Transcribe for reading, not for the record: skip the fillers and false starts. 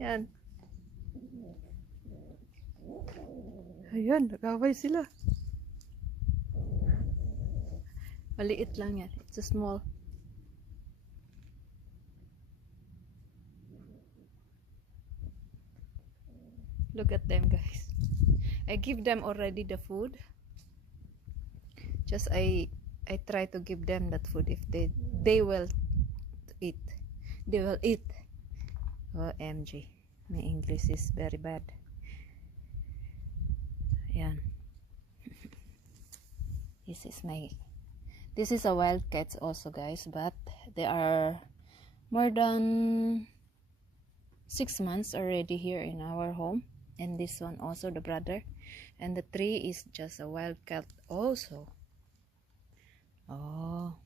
Yan. Ayan, nag-away sila. Maliit lang yan. It's a small. Look at them, guys. I give them already the food. Just I try to give them that food. If they will eat. They will eat. OMG. My English is very bad. Ayan. This is a wild cats also, guys, but they are more than 6 months already here in our home. And this one also, the brother. And the tree is just a wild cat also. Oh.